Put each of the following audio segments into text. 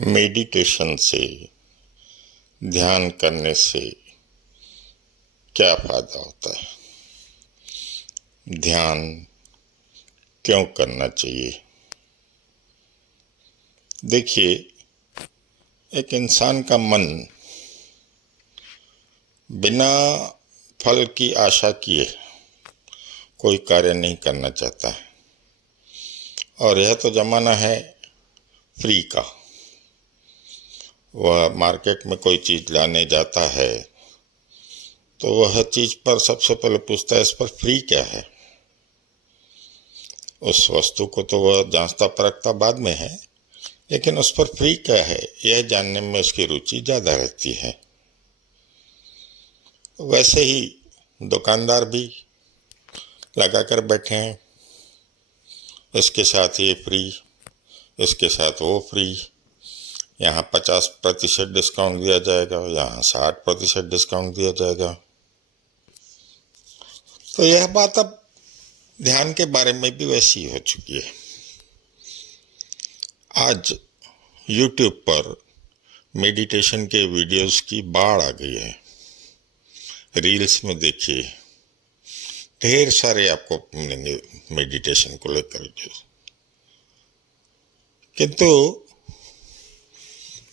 Meditation से, ध्यान करने से क्या फायदा होता है? ध्यान क्यों करना चाहिए? देखिए, एक इंसान का मन बिना फल की आशा किए कोई कार्य नहीं करना चाहता है। और यह तो जमाना है फ्री का। वह मार्केट में कोई चीज लाने जाता है तो वह चीज पर सबसे पहले पूछता है, इस पर फ्री क्या है। उस वस्तु को तो वह जांचता परखता बाद में है, लेकिन उस पर फ्री क्या है यह जानने में उसकी रुचि ज्यादा रहती है। वैसे ही दुकानदार भी लगा कर बैठे हैं, इसके साथ ये फ्री, इसके साथ वो फ्री, यहाँ 50% डिस्काउंट दिया जाएगा, यहाँ 60% डिस्काउंट दिया जाएगा। तो यह बात अब ध्यान के बारे में भी वैसी हो चुकी है। आज YouTube पर मेडिटेशन के वीडियोस की बाढ़ आ गई है। रील्स में देखिए, ढेर सारे आपको मिलेंगे मेडिटेशन को लेकर वीडियोस। किंतु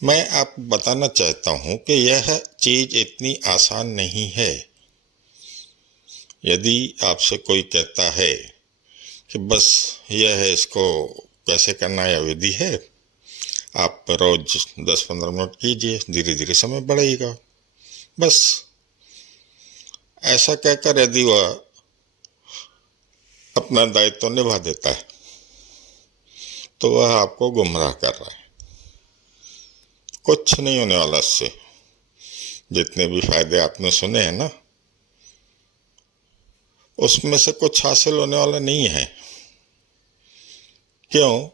मैं आपको बताना चाहता हूं कि यह चीज इतनी आसान नहीं है। यदि आपसे कोई कहता है कि बस यह है, इसको कैसे करना है, विधि है, आप रोज 10-15 मिनट कीजिए, धीरे धीरे समय बढ़ेगा, बस ऐसा कहकर यदि वह अपना दायित्व निभा देता है तो वह आपको गुमराह कर रहा है। कुछ नहीं होने वाला इससे। जितने भी फायदे आपने सुने हैं ना, उसमें से कुछ हासिल होने वाला नहीं है। क्यों?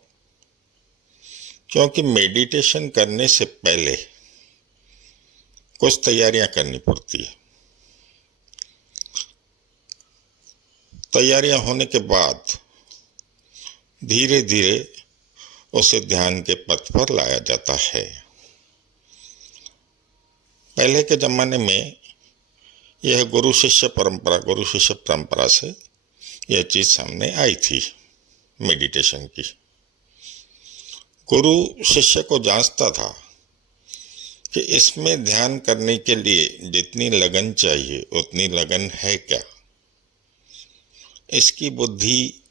क्योंकि मेडिटेशन करने से पहले कुछ तैयारियां करनी पड़ती है। तैयारियां होने के बाद धीरे धीरे उसे ध्यान के पथ पर लाया जाता है। पहले के जमाने में यह गुरु शिष्य परंपरा से यह चीज सामने आई थी मेडिटेशन की। गुरु शिष्य को जांचता था कि इसमें ध्यान करने के लिए जितनी लगन चाहिए उतनी लगन है क्या, इसकी बुद्धि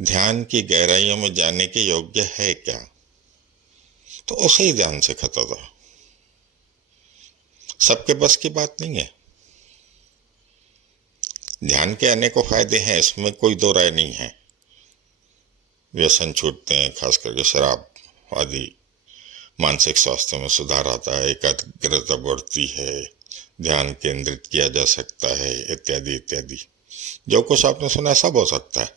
ध्यान की गहराइयों में जाने के योग्य है क्या, तो उसे ही ध्यान सिखाता था। सबके बस की बात नहीं है। ध्यान के अनेकों फायदे हैं, इसमें कोई दो राय नहीं है। व्यसन छूटते हैं, खास करके शराब आदि, मानसिक स्वास्थ्य में सुधार आता है, एकाग्रता बढ़ती है, ध्यान केंद्रित किया जा सकता है, इत्यादि इत्यादि। जो कुछ आपने सुना सब हो सकता है,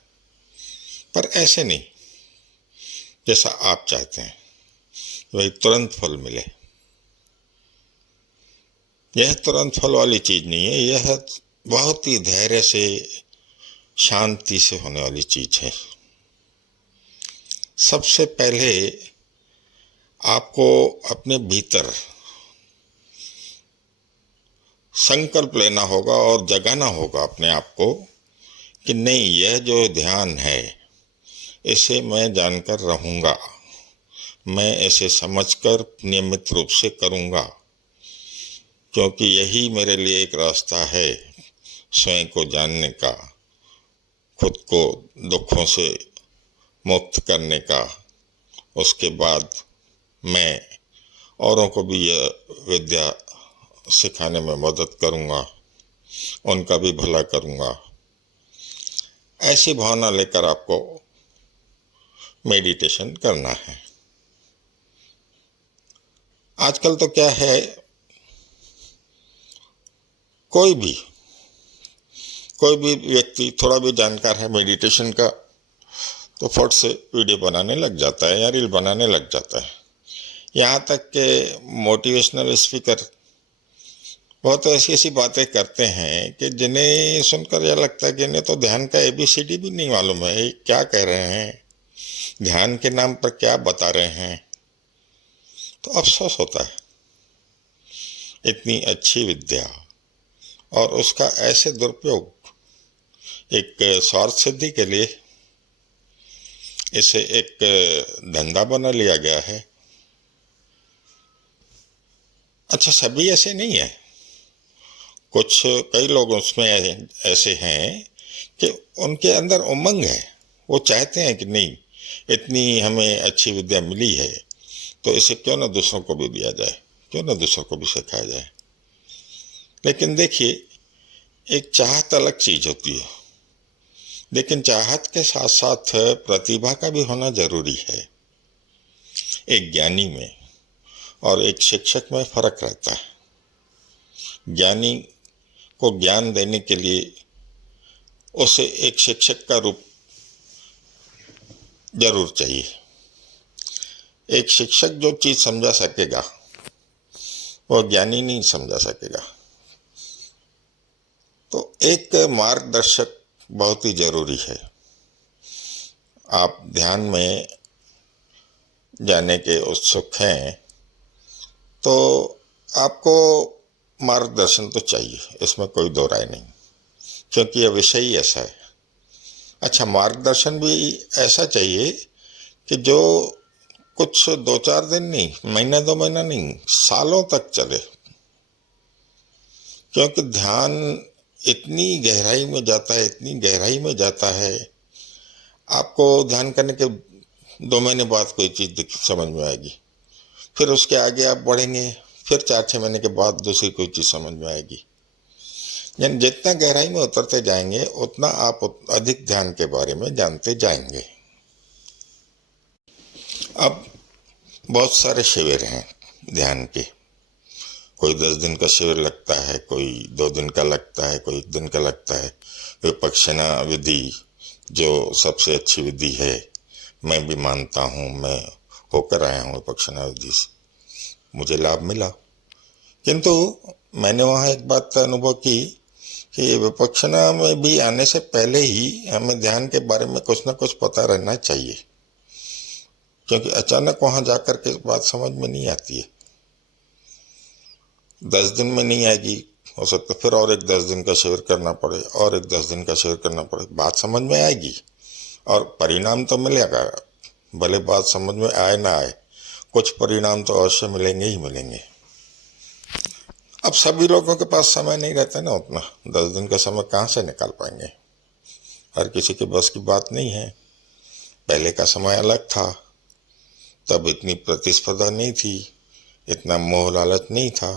पर ऐसे नहीं जैसा आप चाहते हैं, वही तुरंत फल मिले। यह तुरंत फल वाली चीज नहीं है, यह बहुत ही धैर्य से, शांति से होने वाली चीज है। सबसे पहले आपको अपने भीतर संकल्प लेना होगा और जगाना होगा अपने आप को कि नहीं, यह जो ध्यान है इसे मैं जानकर रहूंगा, मैं इसे समझकर नियमित रूप से करूंगा, क्योंकि यही मेरे लिए एक रास्ता है स्वयं को जानने का, खुद को दुखों से मुक्त करने का। उसके बाद मैं औरों को भी यह विद्या सिखाने में मदद करूंगा, उनका भी भला करूंगा। ऐसी भावना लेकर आपको मेडिटेशन करना है। आजकल तो क्या है, कोई भी व्यक्ति थोड़ा भी जानकार है मेडिटेशन का तो फट से वीडियो बनाने लग जाता है या रील बनाने लग जाता है। यहाँ तक के मोटिवेशनल स्पीकर बहुत ऐसी ऐसी बातें करते हैं कि जिन्हें सुनकर यह लगता है कि इन्हें तो ध्यान का ABCD भी नहीं मालूम है, ये क्या कह रहे हैं, ध्यान के नाम पर क्या बता रहे हैं। तो अफसोस होता है। इतनी अच्छी विद्या और उसका ऐसे दुरुपयोग एक स्वार्थ सिद्धि के लिए इसे एक धंधा बना लिया गया है। अच्छा, सभी ऐसे नहीं है, कुछ कई लोग उसमें ऐसे हैं कि उनके अंदर उमंग है, वो चाहते हैं कि नहीं, इतनी हमें अच्छी विद्या मिली है तो इसे क्यों ना दूसरों को भी दिया जाए, क्यों ना दूसरों को भी सिखाया जाए। लेकिन देखिए, एक चाहत अलग चीज होती है, लेकिन चाहत के साथ साथ प्रतिभा का भी होना जरूरी है। एक ज्ञानी में और एक शिक्षक में फर्क रहता है। ज्ञानी को ज्ञान देने के लिए उसे एक शिक्षक का रूप जरूर चाहिए। एक शिक्षक जो चीज समझा सकेगा वो ज्ञानी नहीं समझा सकेगा। तो एक मार्गदर्शक बहुत ही जरूरी है। आप ध्यान में जाने के उत्सुक हैं तो आपको मार्गदर्शन तो चाहिए, इसमें कोई दो राय नहीं, क्योंकि यह विषय ही ऐसा है। अच्छा, मार्गदर्शन भी ऐसा चाहिए कि जो कुछ 2-4 दिन नहीं, महीना 2 महीना नहीं, सालों तक चले। क्योंकि ध्यान इतनी गहराई में जाता है, इतनी गहराई में जाता है, आपको ध्यान करने के 2 महीने बाद कोई चीज समझ में आएगी, फिर उसके आगे आप बढ़ेंगे, फिर 4-6 महीने के बाद दूसरी कोई चीज समझ में आएगी। यानी जितना गहराई में उतरते जाएंगे उतना आप अधिक ध्यान के बारे में जानते जाएंगे। अब बहुत सारे शिविर हैं ध्यान के, कोई 10 दिन का शिविर लगता है, कोई 2 दिन का लगता है, कोई 1 दिन का लगता है। विपक्षना विधि जो सबसे अच्छी विधि है, मैं भी मानता हूँ, मैं होकर आया हूँ विपक्षना विधि से, मुझे लाभ मिला। किंतु मैंने वहाँ एक बात अनुभव की कि विपक्षना में भी आने से पहले ही हमें ध्यान के बारे में कुछ ना कुछ पता रहना चाहिए, क्योंकि अचानक वहाँ जाकर के बात समझ में नहीं आती है। 10 दिन में नहीं आएगी, हो सकता फिर और एक 10 दिन का शिविर करना पड़े, और एक 10 दिन का शिविर करना पड़े, बात समझ में आएगी और परिणाम तो मिलेगा। भले बात समझ में आए ना आए, कुछ परिणाम तो अवश्य मिलेंगे ही मिलेंगे। अब सभी लोगों के पास समय नहीं रहता ना उतना, 10 दिन का समय कहाँ से निकाल पाएंगे, हर किसी के बस की बात नहीं है। पहले का समय अलग था, तब इतनी प्रतिस्पर्धा नहीं थी, इतना मोह लालच नहीं था,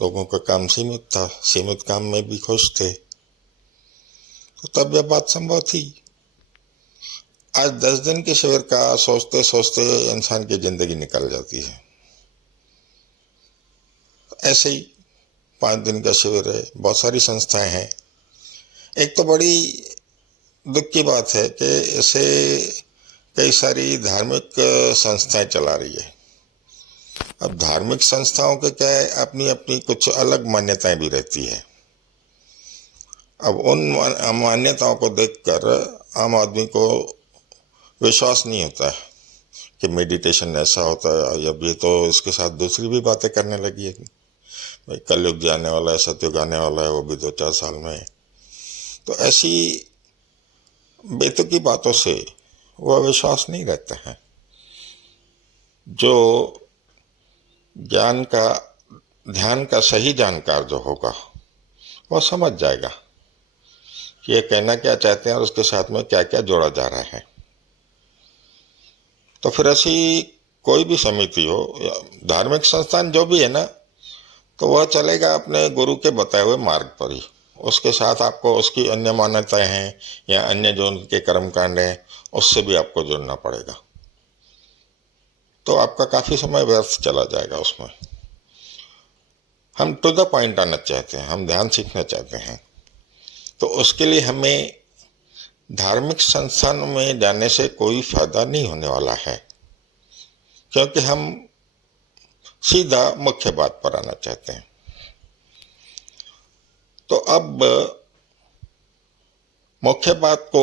लोगों का काम सीमित था, सीमित काम में भी खुश थे, तो तब यह बात संभव थी। आज 10 दिन के शिविर का सोचते सोचते इंसान की जिंदगी निकल जाती है। ऐसे ही 5 दिन का शिविर है, बहुत सारी संस्थाएं हैं। एक तो बड़ी दुख की बात है कि इसे कई सारी धार्मिक संस्थाएं चला रही है। अब धार्मिक संस्थाओं के क्या है, अपनी अपनी कुछ अलग मान्यताएं भी रहती है। अब उन मान्यताओं को देखकर आम आदमी को विश्वास नहीं होता है कि मेडिटेशन ऐसा होता है। अब ये तो इसके साथ दूसरी भी बातें करने लगी है, भाई कलयुग जाने वाला है, सतयुग आने वाला है, वो भी 2-4 साल में। तो ऐसी बेतुकी बातों से वह विश्वास नहीं रहता है। जो ज्ञान का, ध्यान का सही जानकार जो होगा वह समझ जाएगा कि ये कहना क्या चाहते हैं और उसके साथ में क्या क्या जोड़ा जा रहा है। तो फिर ऐसी कोई भी समिति हो या धार्मिक संस्थान जो भी है ना, तो वह चलेगा अपने गुरु के बताए हुए मार्ग पर ही। उसके साथ आपको उसकी अन्य मान्यताएं हैं या अन्य जो उनके कर्मकांड हैं उससे भी आपको जुड़ना पड़ेगा, तो आपका काफी समय व्यर्थ चला जाएगा उसमें। हम टू द पॉइंट आना चाहते हैं, हम ध्यान सीखना चाहते हैं, तो उसके लिए हमें धार्मिक संस्थान में जाने से कोई फायदा नहीं होने वाला है, क्योंकि हम सीधा मुख्य बात पर आना चाहते हैं। तो अब मुख्य बात को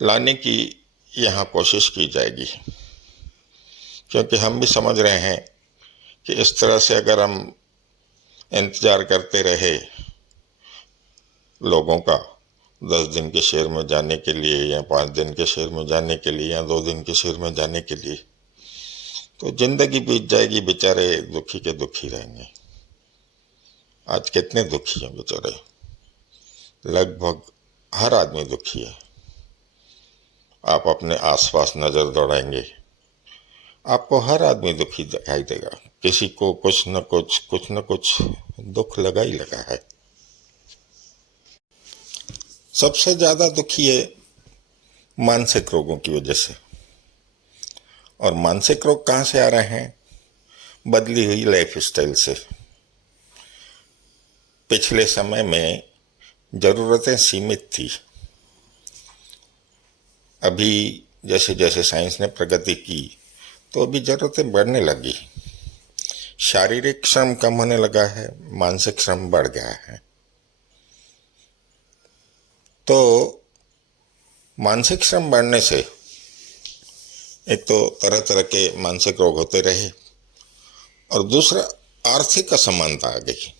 लाने की यहाँ कोशिश की जाएगी क्योंकि हम भी समझ रहे हैं कि इस तरह से अगर हम इंतज़ार करते रहे लोगों का 10 दिन के शहर में जाने के लिए या 5 दिन के शहर में जाने के लिए या 2 दिन के शहर में जाने के लिए, तो जिंदगी बीत जाएगी, बेचारे दुखी के दुखी रहेंगे। आज कितने दुखी हैं बेचारे, लगभग हर आदमी दुखी है। आप अपने आसपास नज़र दौड़ाएंगे, आपको हर आदमी दुखी दिखाई देगा। किसी को कुछ न कुछ दुख लगा ही लगा है। सबसे ज़्यादा दुखी है मानसिक रोगों की वजह से। और मानसिक रोग कहाँ से आ रहे हैं? बदली हुई लाइफ स्टाइल से। पिछले समय में ज़रूरतें सीमित थी, अभी जैसे जैसे साइंस ने प्रगति की तो अभी ज़रूरतें बढ़ने लगी। शारीरिक श्रम कम होने लगा है, मानसिक श्रम बढ़ गया है। तो मानसिक श्रम बढ़ने से एक तो तरह तरह के मानसिक रोग होते रहे, और दूसरा आर्थिक असमानता आ गई।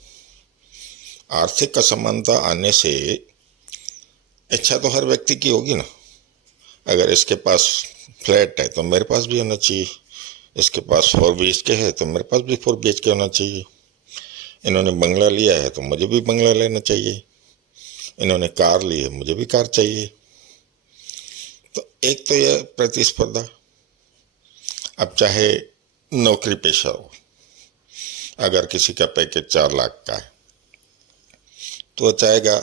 आर्थिक असमानता आने से इच्छा तो हर व्यक्ति की होगी ना। अगर इसके पास फ्लैट है तो मेरे पास भी होना चाहिए, इसके पास 4 BHK है तो मेरे पास भी 4 BHK होना चाहिए, इन्होंने बंगला लिया है तो मुझे भी बंगला लेना चाहिए, इन्होंने कार ली है मुझे भी कार चाहिए। तो एक तो यह प्रतिस्पर्धा। अब चाहे नौकरी पेशा हो, अगर किसी का पैकेज 4 लाख का है तो वह चाहेगा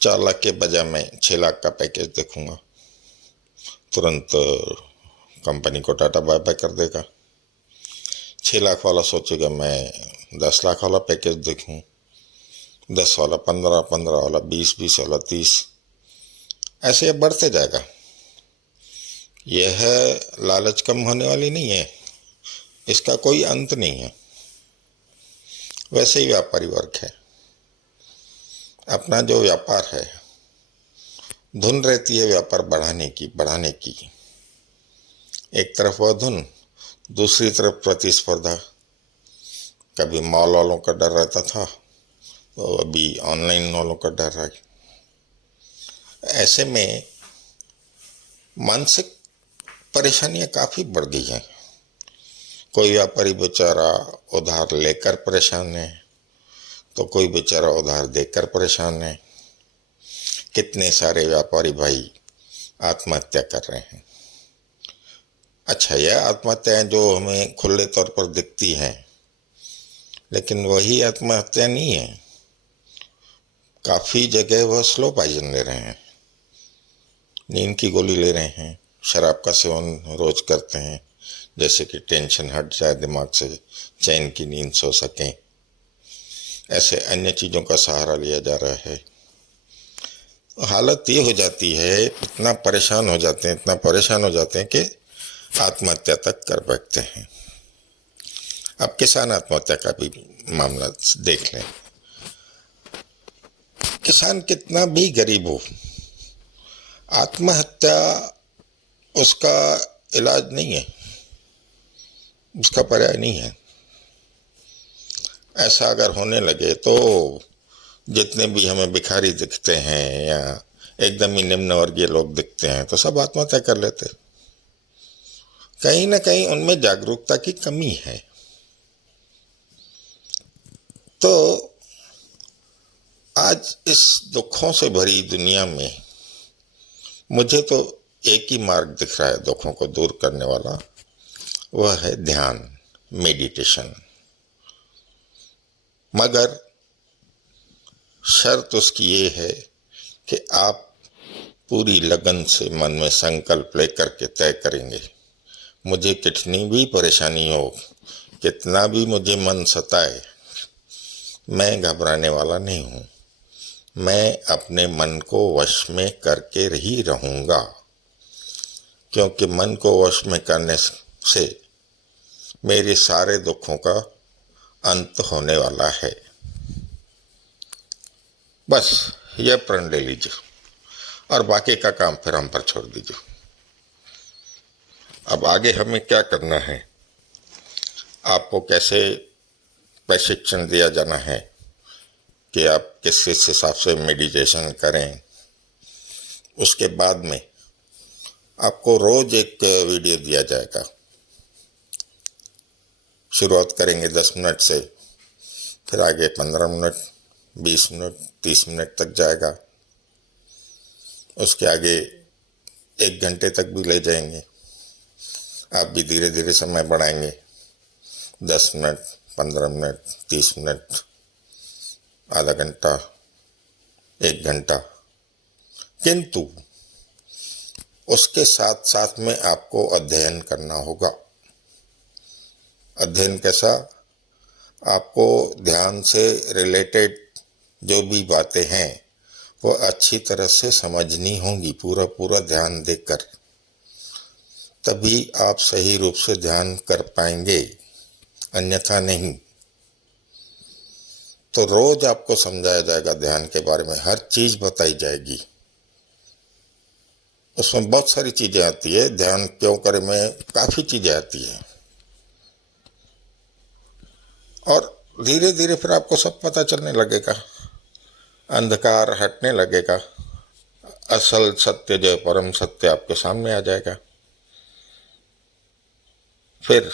4 लाख के बजाय मैं 6 लाख का पैकेज देखूंगा, तुरंत कंपनी को टाटा बाय बाय कर देगा। 6 लाख वाला सोचेगा मैं 10 लाख वाला पैकेज देखूं, 10 वाला 15, 15 वाला 20, 20 वाला 30, ऐसे बढ़ते जाएगा। यह लालच कम होने वाली नहीं है, इसका कोई अंत नहीं है। वैसे ही व्यापारी वर्ग है, अपना जो व्यापार है, धुन रहती है व्यापार बढ़ाने की। एक तरफ वह धुन, दूसरी तरफ प्रतिस्पर्धा। कभी मॉल वालों का डर रहता था तो अभी ऑनलाइन वालों का डर है। ऐसे में मानसिक परेशानियां काफ़ी बढ़ गई हैं। कोई व्यापारी बेचारा उधार लेकर परेशान है, तो कोई बेचारा उधार देकर परेशान है। कितने सारे व्यापारी भाई आत्महत्या कर रहे हैं। अच्छा, यह आत्महत्याएं जो हमें खुले तौर पर दिखती हैं, लेकिन वही आत्महत्या नहीं है। काफ़ी जगह वह स्लो पॉइजन ले रहे हैं, नींद की गोली ले रहे हैं, शराब का सेवन रोज करते हैं, जैसे कि टेंशन हट जाए दिमाग से, चैन की नींद सो सकें। ऐसे अन्य चीज़ों का सहारा लिया जा रहा है। हालत ये हो जाती है, इतना परेशान हो जाते हैं कि आत्महत्या तक कर बैठते हैं। अब किसान आत्महत्या का भी मामला देख लें। किसान कितना भी गरीब हो, आत्महत्या उसका इलाज नहीं है, उसका पर्याय नहीं है। ऐसा अगर होने लगे तो जितने भी हमें भिखारी दिखते हैं या एकदम ही निम्न वर्गीय लोग दिखते हैं तो सब आत्महत्या कर लेते। कहीं ना कहीं उनमें जागरूकता की कमी है। तो आज इस दुखों से भरी दुनिया में मुझे तो एक ही मार्ग दिख रहा है दुखों को दूर करने वाला, वह है ध्यान, मेडिटेशन। मगर शर्त उसकी ये है कि आप पूरी लगन से मन में संकल्प लेकर के तय करेंगे, मुझे कितनी भी परेशानी हो, कितना भी मुझे मन सताए, मैं घबराने वाला नहीं हूँ, मैं अपने मन को वश में करके ही रहूँगा। क्योंकि मन को वश में करने से मेरे सारे दुखों का अंत होने वाला है। बस यह प्रण ले लीजिए और बाकी का काम फिर हम पर छोड़ दीजिए। अब आगे हमें क्या करना है, आपको कैसे प्रशिक्षण दिया जाना है कि आप किस हिसाब से मेडिटेशन करें। उसके बाद में आपको रोज एक वीडियो दिया जाएगा। शुरुआत करेंगे 10 मिनट से, फिर आगे 15 मिनट, 20 मिनट, 30 मिनट तक जाएगा। उसके आगे 1 घंटे तक भी ले जाएंगे। आप भी धीरे धीरे समय बढ़ाएंगे, 10 मिनट, 15 मिनट, 30 मिनट, आधा घंटा, 1 घंटा। किंतु उसके साथ साथ में आपको अध्ययन करना होगा। अध्ययन कैसा? आपको ध्यान से रिलेटेड जो भी बातें हैं वो अच्छी तरह से समझनी होंगी, पूरा ध्यान देकर, तभी आप सही रूप से ध्यान कर पाएंगे, अन्यथा नहीं। तो रोज आपको समझाया जाएगा ध्यान के बारे में, हर चीज बताई जाएगी। उसमें बहुत सारी चीजें आती है, ध्यान क्यों करें में काफी चीजें आती है। और धीरे धीरे फिर आपको सब पता चलने लगेगा, अंधकार हटने लगेगा, असल सत्य जो परम सत्य आपके सामने आ जाएगा। फिर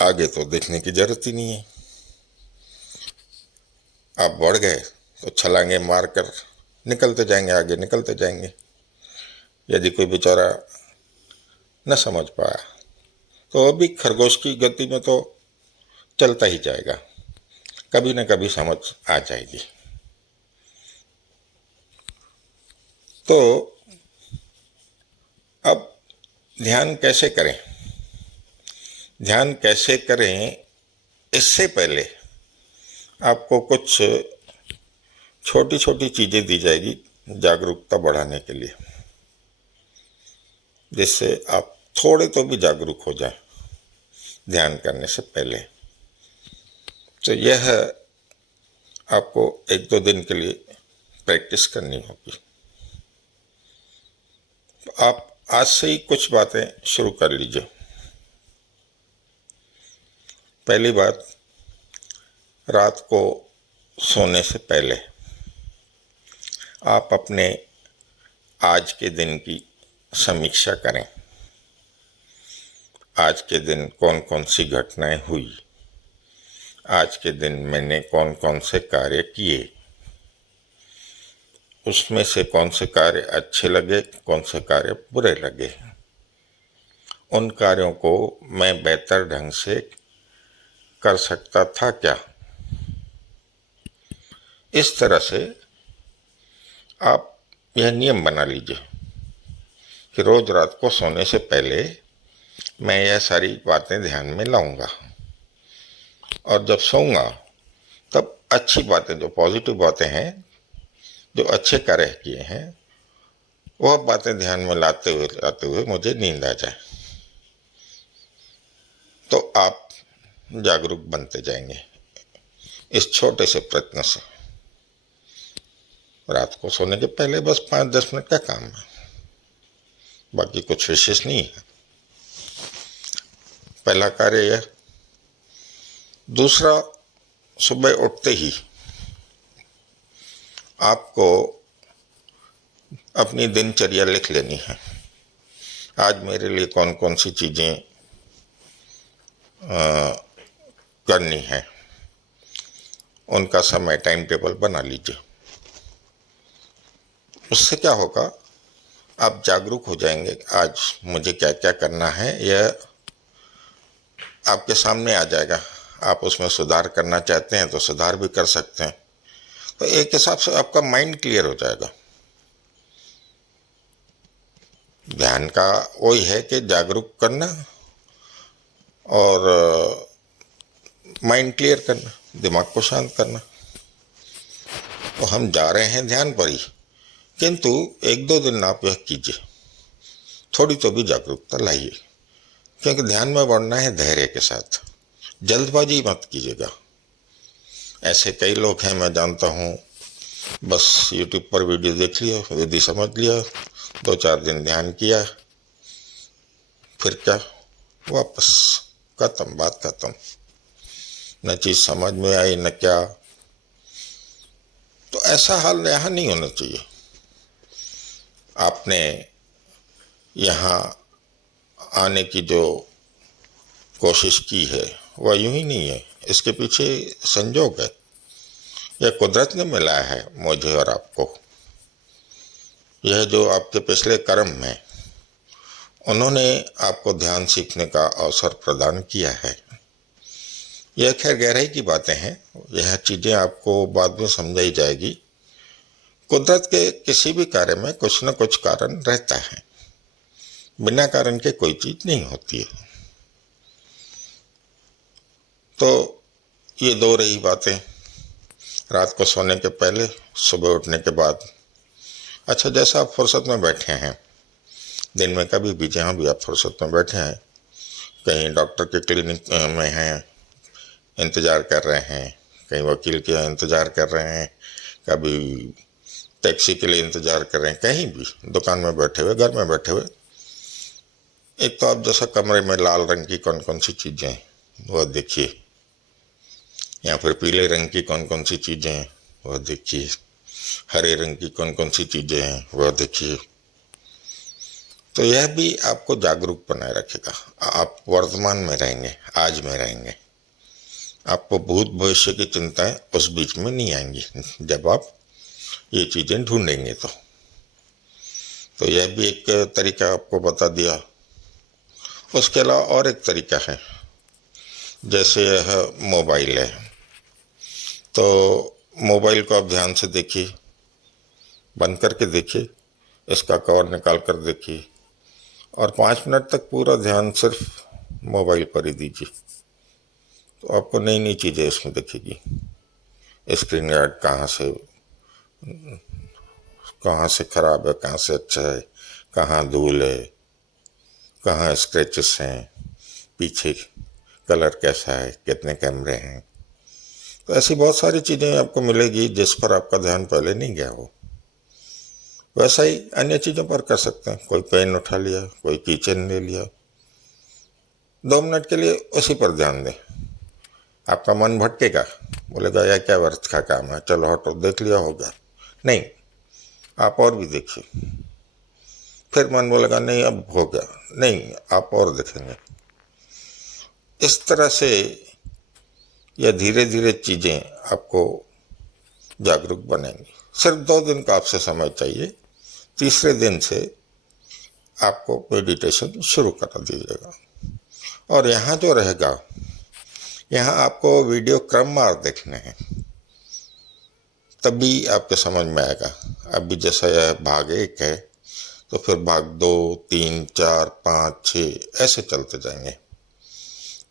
आगे तो देखने की जरूरत ही नहीं है। आप बढ़ गए तो छलांगे मारकर निकलते जाएंगे, आगे निकलते जाएंगे। यदि कोई बेचारा न समझ पाया तो अभी खरगोश की गति में तो चलता ही जाएगा, कभी न कभी समझ आ जाएगी। तो अब ध्यान कैसे करें? ध्यान कैसे करें इससे पहले आपको कुछ छोटी छोटी चीजें दी जाएगी जागरूकता बढ़ाने के लिए, जिससे आप थोड़े तो भी जागरूक हो जाएं ध्यान करने से पहले। तो यह आपको 1-2 दिन के लिए प्रैक्टिस करनी होगी। आप आज से ही कुछ बातें शुरू कर लीजिए। पहली बात, रात को सोने से पहले आप अपने आज के दिन की समीक्षा करें। आज के दिन कौन कौन सी घटनाएं हुई, आज के दिन मैंने कौन कौन से कार्य किए, उसमें से कौन से कार्य अच्छे लगे, कौन से कार्य बुरे लगे। उन कार्यों को मैं बेहतर ढंग से कर सकता था क्या। इस तरह से आप यह नियम बना लीजिए कि रोज रात को सोने से पहले मैं यह सारी बातें ध्यान में लाऊंगा, और जब सोऊंगा तब अच्छी बातें, जो पॉजिटिव बातें हैं, जो अच्छे कार्य किए हैं, वह बातें ध्यान में लाते हुए मुझे नींद आ जाए। तो आप जागरूक बनते जाएंगे इस छोटे से प्रयत्न से। रात को सोने के पहले बस 5-10 मिनट का काम है, बाकी कुछ विशेष नहीं है। पहला कार्य यह। दूसरा, सुबह उठते ही आपको अपनी दिनचर्या लिख लेनी है। आज मेरे लिए कौन कौन सी चीजें करनी है, उनका समय टाइम टेबल बना लीजिए। उससे क्या होगा, आप जागरूक हो जाएंगे। आज मुझे क्या क्या करना है यह आपके सामने आ जाएगा। आप उसमें सुधार करना चाहते हैं तो सुधार भी कर सकते हैं। तो एक हिसाब से आपका माइंड क्लियर हो जाएगा। ध्यान का वही है कि जागरूक करना और माइंड क्लियर करना, दिमाग को शांत करना। तो हम जा रहे हैं ध्यान पर ही, किंतु 1-2 दिन आप यह कीजिए, थोड़ी तो भी जागरूकता लाइए। क्योंकि ध्यान में बढ़ना है धैर्य के साथ, जल्दबाजी मत कीजिएगा। ऐसे कई लोग हैं, मैं जानता हूँ, बस YouTube पर वीडियो देख लिया, विधि समझ लिया, 2-4 दिन ध्यान किया, फिर क्या, वापस खत्म, बात खत्म। न चीज़ समझ में आई न क्या। तो ऐसा हाल यहाँ नहीं होना चाहिए। आपने यहाँ आने की जो कोशिश की है वह यूं ही नहीं है, इसके पीछे संजोग है। यह कुदरत ने मिलाया है मुझे और आपको। यह जो आपके पिछले कर्म हैं, उन्होंने आपको ध्यान सीखने का अवसर प्रदान किया है। यह खैर गहराई की बातें हैं, यह चीज़ें आपको बाद में समझाई जाएगी। कुदरत के किसी भी कार्य में कुछ न कुछ कारण रहता है, बिना कारण के कोई चीज़ नहीं होती है। तो ये दो रही बातें, रात को सोने के पहले, सुबह उठने के बाद। अच्छा, जैसा आप फुर्सत में बैठे हैं, दिन में कभी भी जहाँ भी आप फुर्सत में बैठे हैं, कहीं डॉक्टर के क्लिनिक में हैं, इंतज़ार कर रहे हैं, कहीं वकील के यहाँ इंतज़ार कर रहे हैं, कभी टैक्सी के लिए इंतज़ार कर रहे हैं, कहीं भी दुकान में बैठे हुए, घर में बैठे हुए, एक तो आप जैसा कमरे में लाल रंग की कौन कौन सी चीज़ें हैं वह देखिए, या फिर पीले रंग की कौन कौन सी चीज़ें हैं वह देखिए, हरे रंग की कौन कौन सी चीज़ें हैं वह देखिए। तो यह भी आपको जागरूक बनाए रखेगा। आप वर्तमान में रहेंगे, आज में रहेंगे। आपको भूत भविष्य की चिंताएं उस बीच में नहीं आएंगी जब आप ये चीज़ें ढूंढेंगे। तो यह भी एक तरीका आपको बता दिया। उसके अलावा और एक तरीका है, जैसे यह मोबाइल है, तो मोबाइल को आप ध्यान से देखिए, बंद करके देखिए, इसका कवर निकाल कर देखिए और 5 मिनट तक पूरा ध्यान सिर्फ मोबाइल पर ही दीजिए। तो आपको नई नई चीज़ें इसमें दिखेगी। स्क्रीन गार्ड कहाँ से ख़राब है, कहाँ से अच्छा है, कहाँ धूल है, कहाँ स्क्रैचेस हैं, पीछे कलर कैसा है, कितने कैमरे हैं। तो ऐसी बहुत सारी चीज़ें आपको मिलेगी जिस पर आपका ध्यान पहले नहीं गया हो। वैसा ही अन्य चीज़ों पर कर सकते हैं। कोई पेन उठा लिया, कोई कीचेन ले लिया, 2 मिनट के लिए उसी पर ध्यान दें। आपका मन भटकेगा, बोलेगा यह क्या व्यर्थ का काम है, चलो हटो, देख लिया होगा। नहीं, आप और भी देखिए। फिर मन बोलेगा नहीं अब हो गया, नहीं, आप और देखेंगे। इस तरह से यह धीरे धीरे चीज़ें आपको जागरूक बनेंगी। सिर्फ 2 दिन का आपसे समय चाहिए, तीसरे दिन से आपको मेडिटेशन शुरू करा दीजिएगा। और यहाँ जो रहेगा, यहाँ आपको वीडियो क्रमवार देखने हैं, तभी आपके समझ में आएगा। अभी जैसा यह भाग 1 है, तो फिर भाग 2, 3, 4, 5, 6 ऐसे चलते जाएंगे।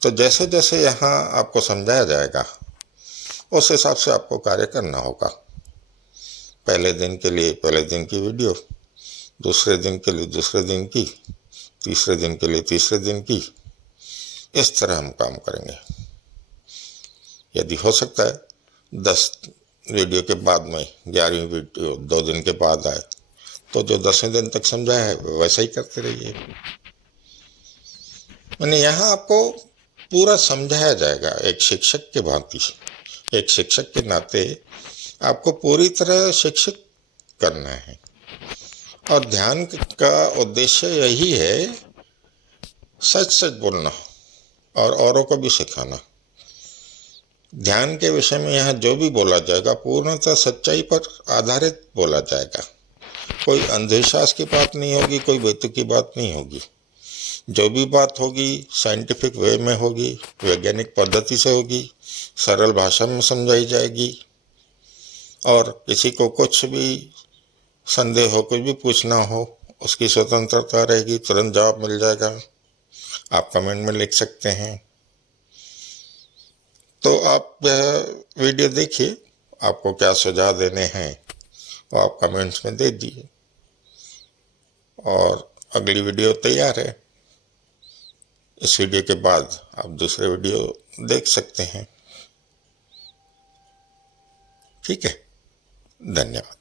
तो जैसे जैसे यहाँ आपको समझाया जाएगा, उस हिसाब से आपको कार्य करना होगा। पहले दिन के लिए पहले दिन की वीडियो, दूसरे दिन के लिए दूसरे दिन की, तीसरे दिन के लिए तीसरे दिन की। इस तरह हम काम करेंगे। यदि हो सकता है 10 वीडियो के बाद में 11वीं वीडियो 2 दिन के बाद आए, तो जो 10वें दिन तक समझाया है वैसा ही करते रहिए। मैंने यहाँ आपको पूरा समझाया जाएगा एक शिक्षक के भांति। एक शिक्षक के नाते आपको पूरी तरह शिक्षित करना है। और ध्यान का उद्देश्य यही है, सच सच बोलना और औरों को भी सिखाना। ध्यान के विषय में यहाँ जो भी बोला जाएगा पूर्णतः सच्चाई पर आधारित बोला जाएगा। कोई अंधविश्वास की बात नहीं होगी, कोई बेतुकी की बात नहीं होगी। जो भी बात होगी साइंटिफिक वे में होगी, वैज्ञानिक पद्धति से होगी, सरल भाषा में समझाई जाएगी। और किसी को कुछ भी संदेह हो, कुछ भी पूछना हो, उसकी स्वतंत्रता रहेगी, तुरंत जवाब मिल जाएगा। आप कमेंट में लिख सकते हैं। तो आप वीडियो देखिए, आपको क्या सुझाव देने हैं वो आप कमेंट्स में दे दिए। और अगली वीडियो तैयार है। इस वीडियो के बाद आप दूसरे वीडियो देख सकते हैं। ठीक है, धन्यवाद।